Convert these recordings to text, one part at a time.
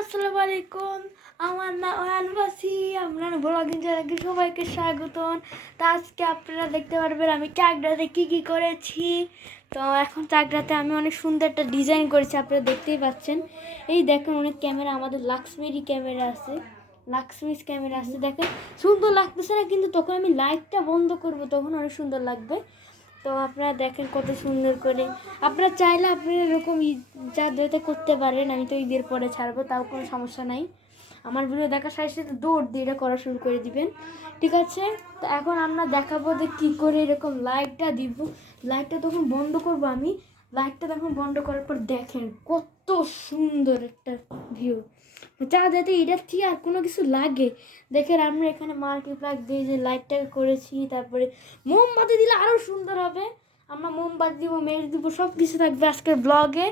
আসসালামু আলাইকুম। আমার নাম আনবাসি। আমরা ব্লগিং চ্যানেলে সবাইকে স্বাগতম। তো আজকে আপনারা দেখতে পারবেন আমি চাকরাতে কি করেছি। তো এখন চাকরাতে আমি অনেক সুন্দর একটা ডিজাইন করেছি, আপনারা দেখতেই পাচ্ছেন। এই দেখেন অনেক ক্যামেরা, আমাদের লাক্সমিরি ক্যামেরা আছে, লাক্সমিস ক্যামেরা আছে। দেখেন সুন্দর লাগতেছে না, কিন্তু তখন আমি লাইটটা বন্ধ করব তখন অনেক সুন্দর লাগবে। তো আপনারা দেখেন কত সুন্দর করে, আপনারা চাইলে আপনি এরকম যাতে করতে পারেন। আমি তো ঈদের পরে ছাড়বো, তাও কোনো সমস্যা নাই। আমার ভিডিও দেখার সাথে সাথে দৌড় দিয়ে এটা করা শুরু করে দিবেন, ঠিক আছে? তো এখন আমরা দেখাবো যে কী করে এরকম লাইটটা দিব। লাইটটা তখন বন্ধ করব আমি। লাইটটা তখন বন্ধ করার পর দেখেন কত সুন্দর একটা ভিউ। যা যাতে এটার ঠিক আর কোনো কিছু লাগে। দেখেন আমরা এখানে মাল্টিপ্লাগ দিয়ে যে লাইটটা করেছি, তারপরে মোমবাতি দিলে আরও সুন্দর হবে। আমরা মোমবাতি দিব, মেঘ দিব, সব কিছু থাকবে আজকের ব্লগে।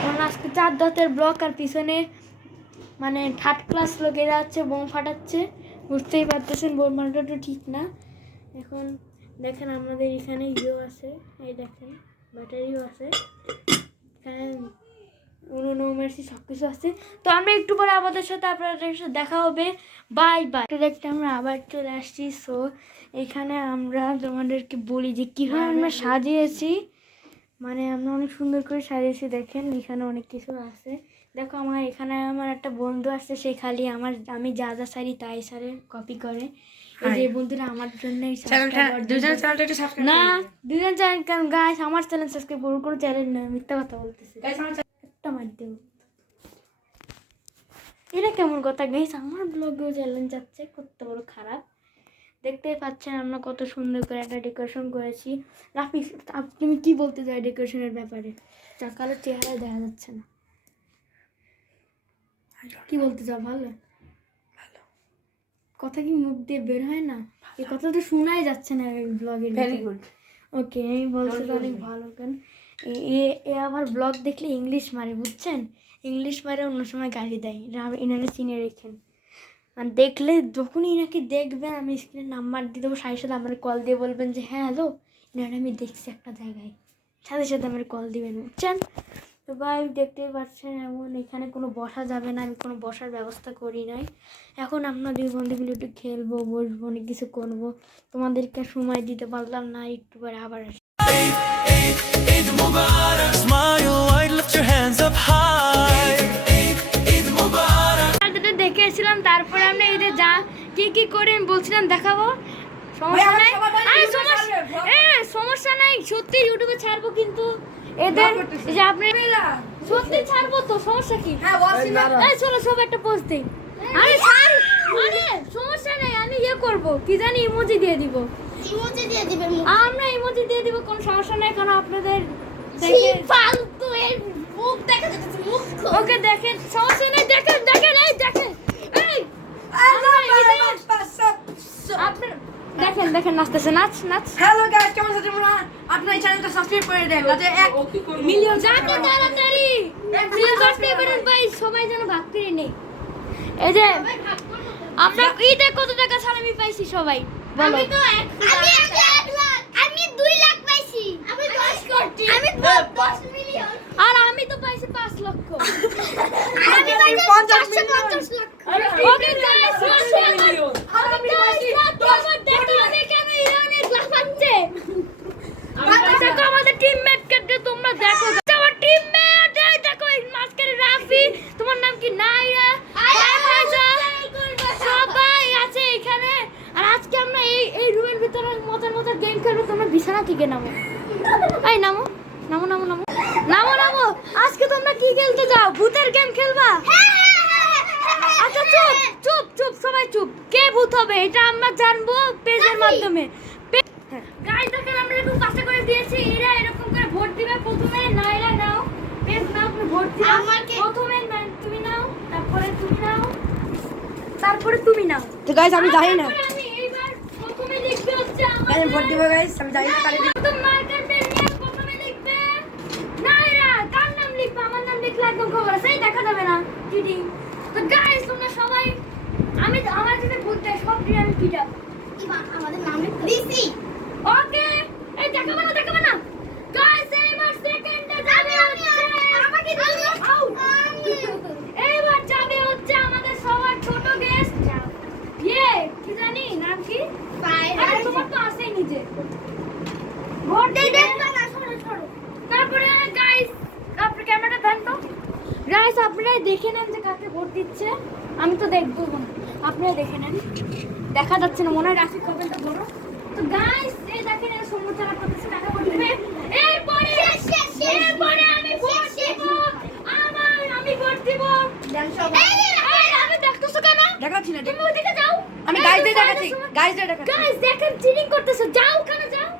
কারণ আজকে 4 দাঁতের ব্লগ, আর পিছনে মানে 3rd ক্লাস লোকেরা আছে বোম ফাটাচ্ছে, বুঝতেই পারতেছেন বোম ফাটাটা ঠিক না। এখন দেখেন আমাদের এখানে ইয়েও আছে, এই দেখেন ব্যাটারিও আছে, এখানে উনুনমেরছি সব কিছু আছে। তো আমরা একটু পরে আমাদের সাথে আপনাদের সাথে দেখা হবে। Bye bye. দেখতে আমরা আবার চলে আসছি। সো এখানে আমরা তোমাদেরকে বলি যে কীভাবে আমরা সাজিয়েছি, মানে আমরা অনেক সুন্দর করে সাজিয়েছি। দেখেন এখানে অনেক কিছু আছে। দেখো আমার এখানে আমার একটা বন্ধু আসছে, সে খালি আমি যা যা সারি তাই সারে কপি করে। এই যে বন্ধুরা আমার জন্য দুজন চ্যানেল গাইস, আমার চ্যানেল সাবস্ক্রাইব করুন। কোনো চ্যানেল না, মিথ্যা কথা বলতেছি। একটা মার দেব, এটা কেমন কথা গাইস? আমার ব্লগেও চ্যালেঞ্জ যাচ্ছে, কত বড় খারাপ। দেখতেই পাচ্ছেন আমরা কত সুন্দর করে একটা ডেকোরেশন করেছি। রাফি, তুমি কি বলতে চাই ডেকোরেশনের ব্যাপারে? কারোর চেহারা দেখা যাচ্ছে না, কি বলতে চাও? ভালো ভালো কথা কি মুখ দিয়ে বের হয় না? এই কথা তো শোনাই যাচ্ছে না এই ব্লগের। ভেরি গুড, ওকে। আমি বলছি তো অনেক ভালো। কেন এ আবার ব্লগ দেখলে ইংলিশ মারে, বুঝছেন? ইংলিশ মারে, অন্য সময় গালি দেয়। এনারা চিনে রেখেন। আর দেখলে যখনই এনাকে দেখবেন, আমি স্ক্রিনে নাম্বার দিয়ে দেবো, সাথে সাথে আমার কল দিয়ে বলবেন যে হ্যাঁ হ্যালো, এনারা আমি দেখছি একটা জায়গায়, সাথে সাথে আমার কল দিবেন, বুঝছেন? তো ভাই দেখতেই পাচ্ছেন এমন এখানে কোনো বসা যাবে না, আমি কোনো বসার ব্যবস্থা করি নাই। এখন আমরা দুই বন্ধুগুলো একটু খেলবো, বসবো, অনেক কিছু করবো। তোমাদেরকে সময় দিতে পারলাম না, একটু পরে আবার আসি। দেখেছিলাম, তারপরে আমরা এই যে যা কি করে আমি বলছিলাম দেখাবো। সমস্যা নাই, সত্যি ইউটিউবে ছাড়বো, কিন্তু এদের যে আপনি সত্যি ছাড়বো তো, সমস্যা কি? চলো সব একটা পোস্ট দিই। আরে ছাড়, আরে সমস্যা নাই, আমি ইয়ে করবো কি জানি, ইমোজি দিয়ে দিব। আমরা ইমোজি দিয়ে দিব, কোনো সমস্যা নাই। কারণ আপনাদের ফালতু এর মুখ দেখা যাচ্ছে, মুখ ওকে দেখেন, সমস্যা নেই। দেখেন দেখেন এই দেখেন, এই আপনার দেখেন দেখেন নাচতেছে, নাচ নাচ। হ্যালো গাইস, কেমন আছেন তোমরা? আপনারা এই চ্যানেলটা সাবস্ক্রাইব করে দেন, যাতে 1 মিলিয়ন যাতে তাড়াতাড়ি 1 মিলিয়ন সাবস্ক্রাইবার পাই, সবাই যেন ভাগ করে নেই। এই যে আমরা ঈদে কত টাকা সালামি পাইছি সবাই বলো? আমি তো আমি 1 লাখ, আমি 2 লাখ পাইছি, আমি 10 কোটি, আমি 10 মিলিয়ন, আর আমি তো পাইছি 5 লক্ষ। আমি পাইছি 50 লক্ষ। ওকে গাইস, মিলিয়ন আমি পাইছি 10 দেখো আমি কেন ইরানে লাফাচ্ছে। দেখো আমাদের টিমমেট কে, তোমরা দেখো আমার টিমমেট, এই দেখো এই মাঝখানে রাফি, তোমার নাম কি? নাইরা, সবাই আছে এখানে। আর আজকে আমরা এই রুমের ভিতরে মজার মজার গেম খেলবো। তোমরা বিছানা থেকে নামো, এই নামো নামো নামো নামো নামো নামো। আজকে তোমরা কি খেলতে যাও? ভূতের গেম খেলবা? আচ্ছা চুপ চুপ চুপ, সবাই চুপ। কে ভূত হবে এটা আমরা জানবো পেজের মাধ্যমে। গাইস দেখেন আমরা এরকম পাশে করে দিয়েছি, এরা এরকম করে ভোট দিবে। প্রথমে নাইরা নাও, পেজ নাও, তুমি ভোট দিও। প্রথমে তুমি নাও, তারপরে তুমি নাও, তারপরে তুমি নাও। তো গাইস আমি জানি না, আমি এইবার প্রথমে লিখতে হচ্ছে আমি ভোট দিব গাইস, আমি জানি না কারে দিব। তো মার্কার পেন নিয়ে প্রথমে লিখবে নাইরা, কার নাম লিখবে? আমার নাম লিখলে একদম খবর আছে, দেখা যাবে না চিটিং। তো গাইস তোমরা সবাই, আমি আমার যদি ভোট দেয় সব দিয়ে আমি পিটাব। আমাদের নাম লিখছি, ওকে এই দেখাবো না গাইস। এইবার সেকেন্ডে যাবে হচ্ছে, আমাকে দিও। এইবার যাবে হচ্ছে দেখে নেন যে কাকে ভোট দিচ্ছে। আমি তো দেখবো না, আপনারা দেখে নেন। দেখা যাচ্ছে না মনে হয়, রাফি কমেন্টটা বড়। তো গাইস এই দেখেন এই সমুদ্রটা করতেছে কাকে ভোট দিবে। এরপরে আমি ভোট দেব। আমি ভোট দেব। আমি দেখতেছো কেন? দেখাচ্ছি না, তুমি ওদিকে যাও। আমি গাইজদের দেখাচ্ছি, গাইজদের দেখাচ্ছি। গাইস দেখেন চিটিং করতেছো, যাও ওখানে যাও।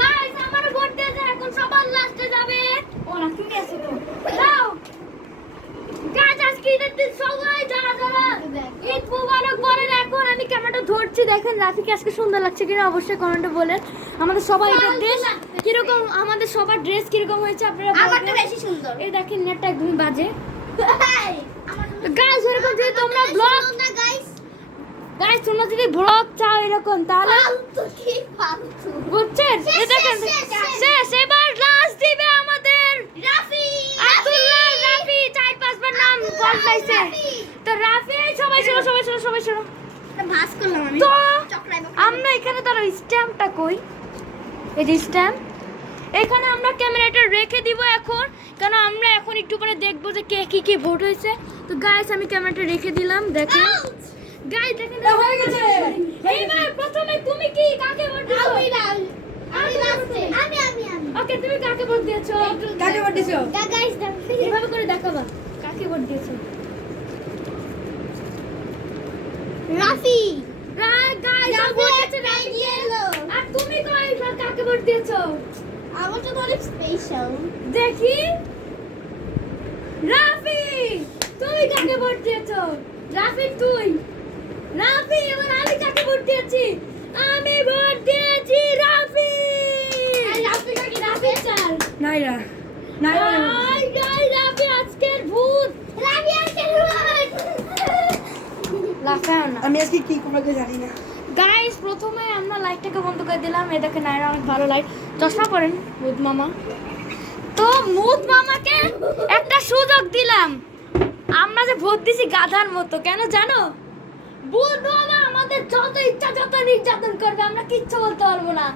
গাইস আমার ভোট দিয়ে দাও, এখন সবার লাস্টে যাবে। ও না তুমি আছো তো, যাও। গাইস আজকে ঈদের দিন সবাই যারা যারা ঈদ মুবারক বলেন। এখন আমি ক্যামেরাটা ধরছি, দেখেন রাফিকে আজকে সুন্দর লাগছে কিনা অবশ্যই কমেন্টে বলেন। আমাদের সবাই ঈদের ড্রেস কিরকম, আমাদের সবার ড্রেস কিরকম হয়েছে আপনারা আমারটা বলবেন। বেশি সুন্দর। এই দেখেন নেটটা একদমই বাজে। গাইস এরকম যদি তোমরা ব্লগ গাইস তোমরা যদি ব্লগ চাও এরকম তাহলে বুঝছেন, এই দেখেন শেষ এবার লাস্ট দিবে আমাদের আব্দুল্লাহ রাফি। 4-5 বার নাম বদলাইছে তো রাফি। সবাই শোনো ভাস করলাম আমি। তো চকরাই আমরা এখানে তার স্ট্যাম্পটা কই, এই যে স্ট্যাম্প, এখানে আমরা ক্যামেরাটা রেখে দিব এখন, কারণ আমরা এখন একটু পরে দেখবো যে কে কি ভোট হয়েছে। তো গাইস আমি ক্যামেরাটা রেখে দিলাম, দেখেন গাইস দেখেন হয়ে গেছে। এইবার প্রথমে তুমি কি কাকে ভোট দিছো? ওকে তুমি কাকে ভোট দিয়েছো? কাকে ভোট দিছো? এভাবে করে দেখাবা কাকে ভোট দিয়েছো। রাফি গাইস ভোট দিয়েছে রাফি। আর তুমি কাকে ভোট দিয়েছো? আমার তো অনেক স্পেশাল। দেখি রাফি তুমি কাকে ভোট দিয়েছো? রাফি তুই। রাফি এবার আমি কাকে ভোট দিয়েছি? আমি ভোট দিয়েছি রাফি। রাফি চাল নাইরা রাফি আজকের ভূত। লাফাও না। আমি আজকে কি করবো জানি না। গাইস প্রথমে আমরা লাইটটাকে বন্ধ করে দিলাম। এই দেখেন নাইরা অনেক ভালো লাইট, চশমা পরেন মুদ মামা। তো মুদ মামাকে একটা সুযোগ দিলাম। আমরা যে ভোট দিছি গাধার মতো, কেন জানো? মুদ মামা আমাদের যত ইচ্ছা যত নির্যাতন করবে, আমরা কিচ্ছু বলতে পারবো না।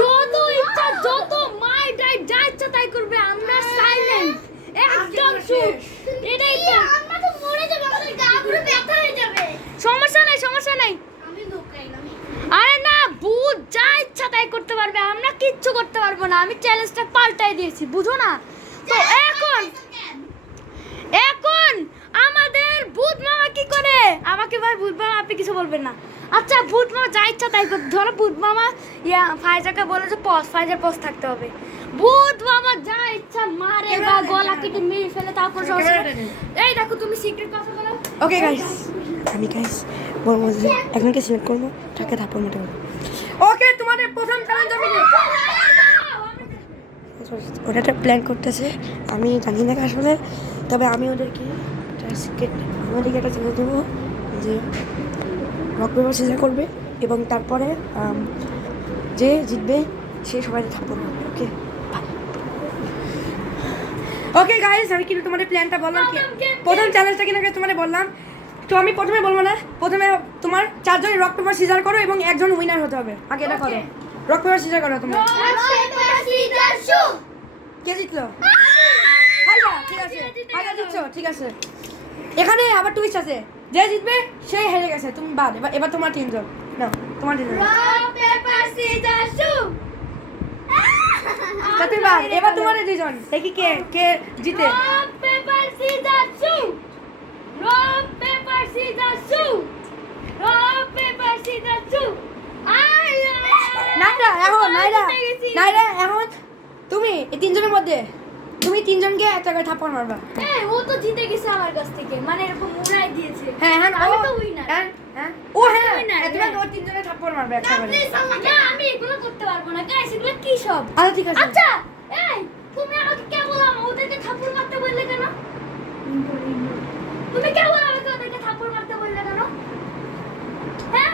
যত ইচ্ছা যত মাই ডাই যা ইচ্ছা তাই করবে, আমরা সাইলেন্ট একদম চুপ। এটাই তো আমরা তো মরে যাবো, আমাদের গা পুরো ব্যথা হয়ে যাবে। সমস্যা নাই। আমি লুকাইলাম। আরে না, ভূত যা ইচ্ছা তাই করতে পারবে, আমরা কিচ্ছু করতে পারবো না। আমি চ্যালেঞ্জটা পাল্টাই দিয়েছি, বুঝো না? তো এখন আমাদের ভূত মামা কি করে? আমাকে ভাই ভূত মামা আপনি কিছু বলবেন না। আচ্ছা ভূত মামা যা ইচ্ছা তাই করতে, ধরো ভূত মামা ফাইজাকে বলে যে ফাইজার পজ থাকতে হবে। ভূত মামা যা ইচ্ছা মারে বা গলা কেটে মেরে ফেলে, তারপর এই দেখো তুমি সিক্রেট কথা বলো। ওকে গাইস, আমি গাইস বলবো যে একজনকে সিলেক্ট করবো, তাকে থাপ্পড় মেরে দেবো। ওকে তোমাদের প্রথম চ্যালেঞ্জ আমি ওটা একটা প্ল্যান করতেছে, আমি জানি না আসলে। তবে আমি ওদেরকে একটা চ্যালেঞ্জ দেবো যে রক পেপার সিজার করবে এবং তারপরে যে জিতবে সে সবাই থাপ্পড় মারবে। ওকে ওকে গাইস, আমি কিন্তু তোমাদের প্ল্যানটা বললাম কি, প্রথম চ্যালেঞ্জটা কিনা তোমাদের বললাম। তো আমি প্রথমে বলবো না, প্রথমে তোমার 4 জন রক পেপার সিজার করো এবং একজন উইনার হতে হবে। আগে এটা করো, রক পেপার সিজার করো তোমরা। কে জিতলো? হাইলা, ঠিক আছে হাইলা জিতছো, ঠিক আছে। এখানে আবার টুইস্ট আছে, যে জিতবে সেই হেরে গেছে, তুমি বাদ। এবার তোমার 3 জন নাও, তোমার 3 জন তুমি বাদ। এবার তোমার 2 জন, দেখি কে কে জিতে। নাইরা এখন তুমি এই 3 জনের মধ্যে তুমি 3 জনকে একটা করে থাপ্পড় মারবা। ও তো জিতে গেছে আমার কাছ থেকে, মানে এরকম মুড়াই দিয়েছে। হ্যাঁ আমি তো উইনার। ও হ্যাঁ winner, তুমি হ্যাঁ। ওর 3 জনের থাপ্পড় মারবে একটা করে। না আমি এগুলো করতে পারবো না গাইস, এগুলো কি সব? আচ্ছা ঠিক আছে। আচ্ছা এই তুমি আমাকে কে বললাম ওদেরকে থাপ্পড় মারতে বললে কেন? তুমি কে বললাম আমাকে ওদেরকে থাপ্পড় মারতে বললে কেন? হ্যাঁ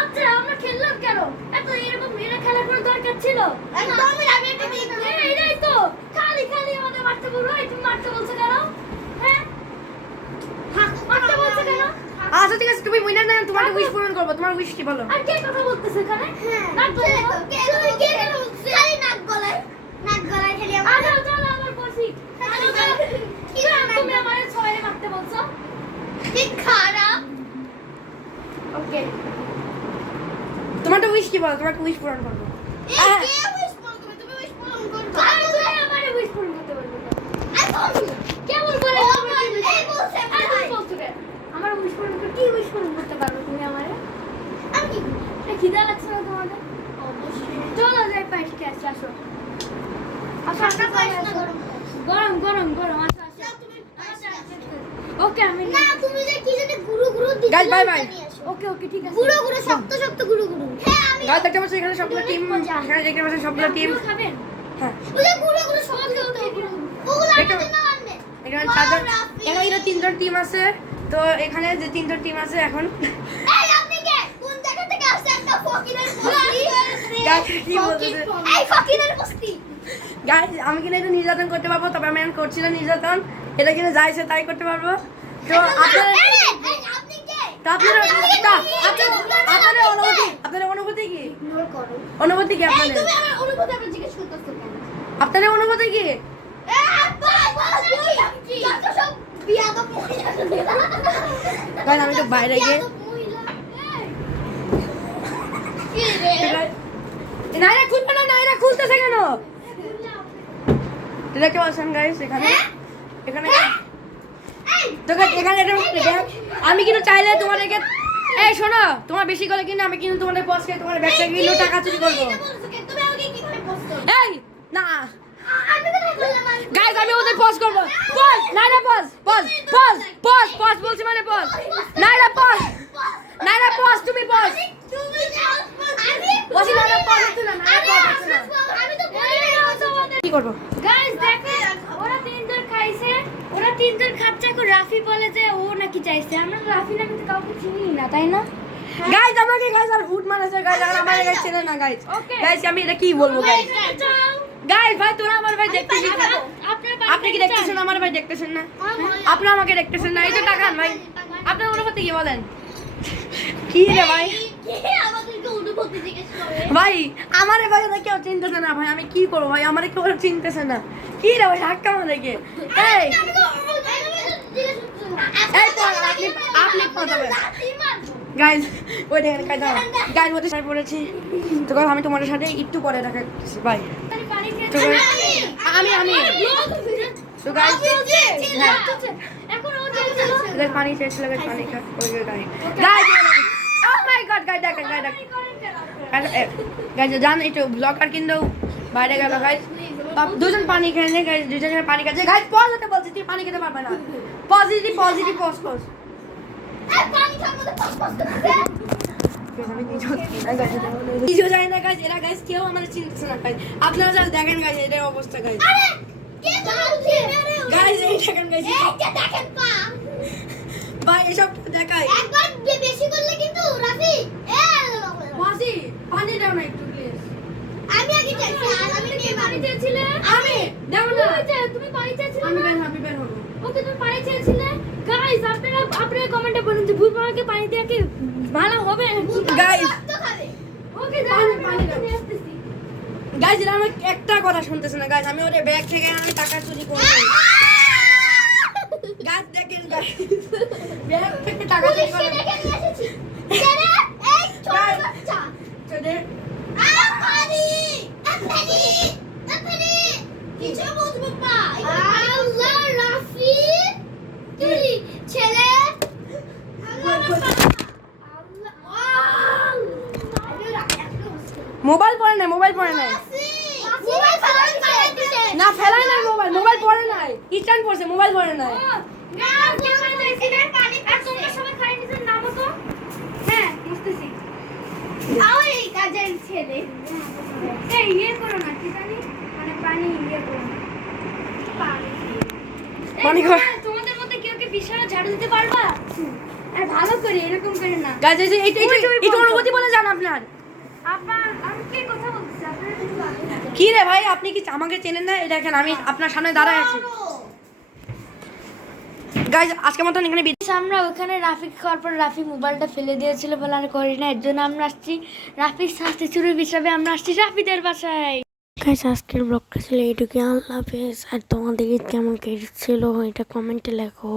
আচ্ছা আমরা খেললাম কেন? এত এরকম মেরে খেলার কোনো দরকার ছিল? এটাই তো খালি আমাদের মারতে বললো। এই তুমি মারতে বলছো কেন? হ্যাঁ মারতে বলছো কেন? ঠিক আছে তুমি উইনার না তোমার উইশ পূরণ করব তোমার উইশ কি বলো আর কে কথা বলতেছে এখানে? হ্যাঁ নাক গলায় তো? খালি নাক গলায় খালি আচ্ছা, চলো আমার বসি। তুমি আমারে ছয়ে মারতে বলছো? কি খারাপ ওকে। তোমার উইশ কি বলো তোমার উইশ পূরণ করব এই কে উইশ পূরণ করবে তুমি উইশ পূরণ করবে তুমি আমারে উইশ পূরণ করতে পারবে না। এখন কেমন করে ও তুমি ভাই, wish- এই বলছে আর ভাই। তুমি বলছো কে? আমার উইশ পূরণ করতে কি উইশ পূরণ করতে পারবে তুমি আমারে? আমি কি এই খিদা লাগছে না তোমাদের? অবশ্যই চলো যাই পায়েস খেয়ে আসি, আসো। আসো, ঠান্ডা আসো, পায়েস না আসো। গরম পায়েস? গরম গরম গরম, আসো আসো। যাও তুমি পায়েস নিয়ে আসো। ওকে আমি না তুমি যে কি জানি গুরু গুরু দিছিলে Guys, bye bye. ওকে ওকে ঠিক আছে। গুরু গুরু শক্ত শক্ত গুরু গুরু হ্যাঁ আমি গাইস দেখতে পাচ্ছ এখানে সবগুলো টিম এখানে দেখতে পাচ্ছ সবগুলো টিম আপনিও খাবেন? হ্যাঁ ওই যে গুরু গুরু শক্ত শক্ত গুরু ওগুলো দেখো। আমাদের না আনবে এখানে Wow, চারজন রাফি। এখানে কিন্তু তিনজন টিম আছে তো এখানে যে তিনজন টিম আছে এখন এই আপনি কে কোন জায়গা থেকে আসছে একটা ফকিরের বস্তি Guys, কি বলতেছে? এই ফকিরের বস্তি গাইস আমি কিন্তু এটা নির্যাতন করতে পারবো তবে আমি এখন করছি না নির্যাতন এটা কিন্তু যা ইচ্ছে তাই করতে পারবো তো আপনারা আপনি কে তো আপনারা আপনাদের অনুভূতি কি ইগনোর করো অনুভূতি কি এই আপনাদের তুমি আমার অনুভূতি আপনি জিজ্ঞেস করতেছো কেন আপনাদের অনুভূতি কি যত সব বিয়াদব মহিলা গাইস আমি তো বাইরে গিয়ে বিয়াদব মহিলা কি রে নাইরা খুলবে না নাইরা খুলতেছে কেন দেখতে পাচ্ছেন গাইস এখানে এখানে এই তো guys, এখানে এটা দেখ আমি কিন্তু চাইলে তোমাদেরকে এই শোনো তোমার বেশি করে কিন্তু আমি কিন্তু তোমাদের বস কে তোমার ব্যাগ থেকে কিন্তু টাকা চুরি করব এটা বলছো কেন? তুমি আমাকে কিভাবে পোস্ট করো এই না আমি তো বললাম আমি গাইস আমি ওদের পজ করব pause Naira pause pause pause pause pause বলছি মানে pause Naira pause Naira pause তুমি পজ তুমি যাও আমি বসি নাইরা পজ হচ্ছে না নাইরা পজ হচ্ছে না আমি তো বলি না কি করব গাইস দেখো, ওরা তিনজন খাইছে, ওরা তিনজন খাচ্ছে, এখন রাফি বলে যে ও নাকি চাইছে। আমরা রাফি নাকি তো কাউকে চিনি না, তাই না? গাইস আমাকে গাইস আর ফুট মারাছে গাইস আর আমার গাইস চেনে না গাইস Okay. গাইস আমি এটা কি বলবো গাইস যাও। গাইস ভাই তোরা আমার ভাই দেখতেছিস না আপনার আপনি কি দেখতেছেন আমার ভাই দেখতেছেন না আপনি আমাকে দেখতেছেন না এই যে টাকান ভাই আপনার অনুভূতি কি বলেন কি রে ভাই কে আমাদেরকে অনুভূতি জিজ্ঞেস করে ভাই আমারে ভাই ওরা কেউ চিনতেছে না ভাই আমি কি করবো ভাই আমারে কেউ চিনতেছে না কি রে ভাই ধাক্কা মারে কে এই আমি তো জিজ্ঞেস করছি এই তো আপনি কথা বলেন গাইস ওই দেখেন কাজ গাইস ওদের সাথে পড়েছি তো গাইস আমি তোমাদের সাথে একটু পরে দেখা করতেছি বাই পানি খেয়ে তো guys, আমি তো গাইস হ্যাঁ এখন ও চাইছে এদের পানি চেয়েছিল গাইস পানি খা ওই গাইস গাইস ও মাই গড গাইস দেখেন গাইস গাইস জান একটু ব্লগার কিন্তু বাইরে গেল গাইস দুজন পানি খেয়ে নে গাইস দুজন পানি খাচ্ছে গাইস পজ হতে বলছি তুই পানি খেতে পারবে না পজিটিভ পজিটিভ পজ পজ এই পানি খাওয়ার মধ্যে পস পস করছে কিছু যায় না গাইস এরা গাইস কেউ আমাদের চিনতেছে না গাইস আপনারা যা দেখেন গাইস এদের অবস্থা গাইস আরে কে বলছে মেরে গাইস এই দেখেন গাইস এই কে দেখেন পা ভাই এসব দেখাই একবার বেশি করলে কিন্তু রাফি এ মাসি পানি দাও না একটু প্লিজ আমি আগে চাইছি আর আমি নিয়ে পানি মারি চেয়েছিলে? আমি দাও না তুমি পানি চেয়েছিলে আমি না? বের হবো ওকে তুমি পানি চেয়েছিলে? গাইস আপনারা কমেন্টে বলুন যে ভুল আমাকে পানি দিয়ে কি ভালো হবে? গাইস তো খাবে ওকে পানি দাও। নিয়ে আসতেছি। গাইস এরা আমার একটা কথা শুনতেছে না গাইস আমি ওদের ব্যাগ থেকে আমি টাকা চুরি করব গাইস দেখেন গাইস ব্যাগ থেকে টাকা চুরি পুলিশকে করে ডেকে নিয়ে এসেছি ছেড়ে এই ছোট বাচ্চা পানি পানি কিছু বুঝবো পা আল্লাহ রাফি তুই ছেলে মোবাইল পড়ে নাই না ফেলাই নাই মোবাইল পড়ে নাই স্ট্যান্ড পড়ছে মোবাইল পড়ে নাই ছেলে পানি খা তোমাদের মধ্যে কেউ কি বিছানা ঝাড়ু দিতে পারবা? আর ভালো করে এরকম করে না। গাইস এই এই অনুভূতি বলে জান আপনার আমি কি কথা বলছি? আপনারা কিছু জানেন না। কি রে ভাই আপনি কি আমাকে চেনেন না এই দেখেন আমি আপনার সামনে দাঁড়ায় আছি গাইজ আজকের মতন এখানে আমরা ওখানে রাফিক খাওয়ার পর রাফি মোবাইলটা ফেলে দিয়েছিল বলে আর করি না, এর জন্য আমরা আসছি রাফির শাস্তি চুরি হিসাবে আমরা আসছি রাফিদের বাসায়। গাইজ আজকের ব্লগটা ছিল এইটুকু, আল্লাহ হাফেজ। আর তোমাদের ঈদ কেমন কেটেছিল এটা কমেন্টে লেখো।